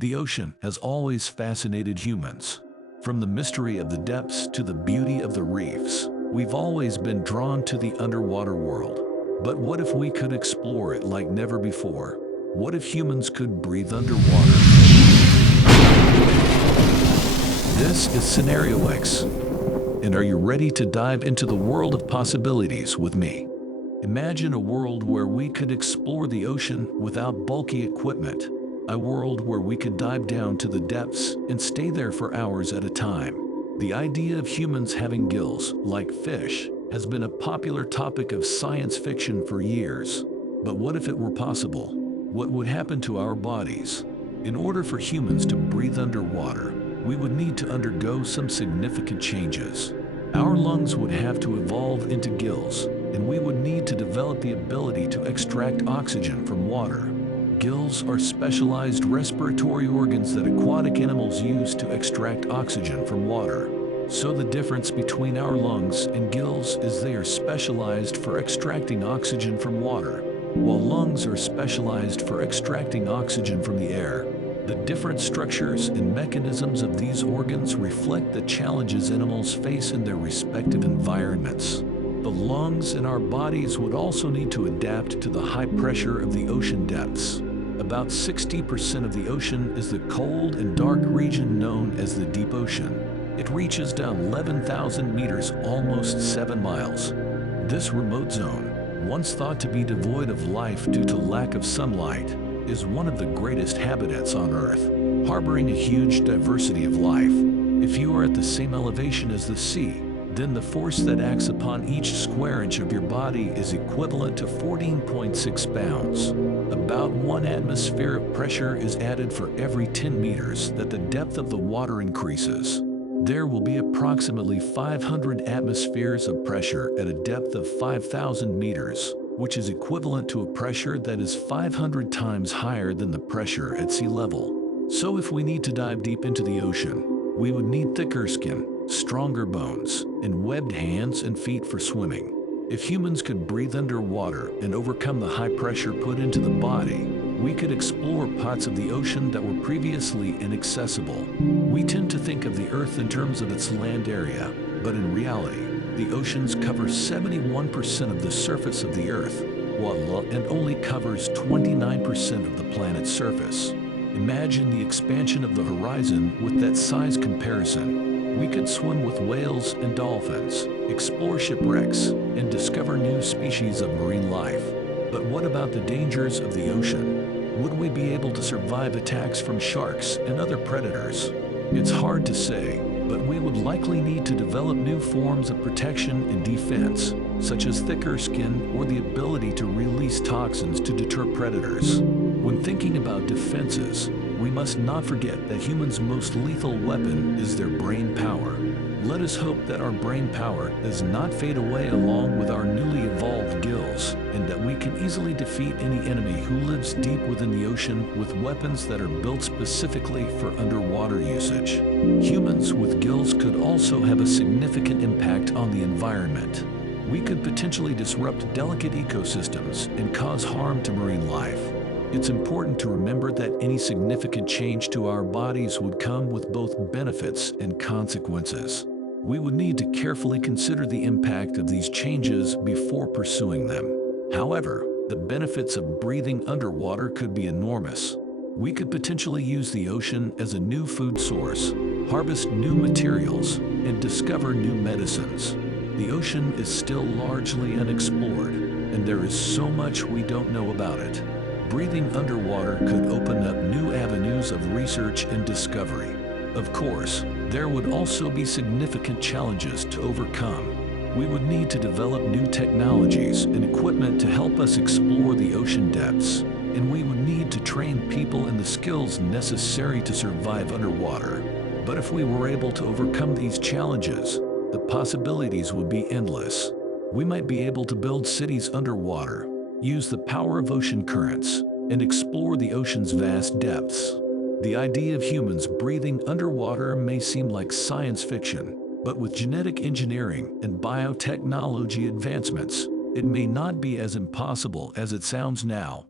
The ocean has always fascinated humans. From the mystery of the depths to the beauty of the reefs, we've always been drawn to the underwater world. But what if we could explore it like never before? What if humans could breathe underwater? This is Scenario X. And are you ready to dive into the world of possibilities with me? Imagine a world where we could explore the ocean without bulky equipment. A world where we could dive down to the depths and stay there for hours at a time. The idea of humans having gills, like fish, has been a popular topic of science fiction for years. But what if it were possible? What would happen to our bodies? In order for humans to breathe underwater, we would need to undergo some significant changes. Our lungs would have to evolve into gills, and we would need to develop the ability to extract oxygen from water. Gills are specialized respiratory organs that aquatic animals use to extract oxygen from water. So the difference between our lungs and gills is they are specialized for extracting oxygen from water, while lungs are specialized for extracting oxygen from the air. The different structures and mechanisms of these organs reflect the challenges animals face in their respective environments. The lungs in our bodies would also need to adapt to the high pressure of the ocean depths. About 60% of the ocean is the cold and dark region known as the deep ocean. It reaches down 11,000 meters, almost 7 miles. This remote zone, once thought to be devoid of life due to lack of sunlight, is one of the greatest habitats on Earth, harboring a huge diversity of life. If you are at the same elevation as the sea, then the force that acts upon each square inch of your body is equivalent to 14.6 pounds. About 1 atmosphere of pressure is added for every 10 meters that the depth of the water increases. There will be approximately 500 atmospheres of pressure at a depth of 5,000 meters, which is equivalent to a pressure that is 500 times higher than the pressure at sea level. So if we need to dive deep into the ocean, we would need thicker skin, stronger bones, and webbed hands and feet for swimming. If humans could breathe underwater and overcome the high pressure put into the body, we could explore parts of the ocean that were previously inaccessible. We tend to think of the Earth in terms of its land area, but in reality, the oceans cover 71% of the surface of the Earth, and only covers 29% of the planet's surface. Imagine the expansion of the horizon with that size comparison. We could swim with whales and dolphins, explore shipwrecks, and discover new species of marine life. But what about the dangers of the ocean? Would we be able to survive attacks from sharks and other predators? It's hard to say, but we would likely need to develop new forms of protection and defense, such as thicker skin or the ability to release toxins to deter predators. When thinking about defenses, we must not forget that humans' most lethal weapon is their brain power. Let us hope that our brain power does not fade away along with our newly evolved gills, and that we can easily defeat any enemy who lives deep within the ocean with weapons that are built specifically for underwater usage. Humans with gills could also have a significant impact on the environment. We could potentially disrupt delicate ecosystems and cause harm to marine life. It's important to remember that any significant change to our bodies would come with both benefits and consequences. We would need to carefully consider the impact of these changes before pursuing them. However, the benefits of breathing underwater could be enormous. We could potentially use the ocean as a new food source, harvest new materials, and discover new medicines. The ocean is still largely unexplored, and there is so much we don't know about it. Breathing underwater could open up new avenues of research and discovery. Of course, there would also be significant challenges to overcome. We would need to develop new technologies and equipment to help us explore the ocean depths, and we would need to train people in the skills necessary to survive underwater. But if we were able to overcome these challenges, the possibilities would be endless. We might be able to build cities underwater, use the power of ocean currents, and explore the ocean's vast depths. The idea of humans breathing underwater may seem like science fiction, but with genetic engineering and biotechnology advancements, it may not be as impossible as it sounds now.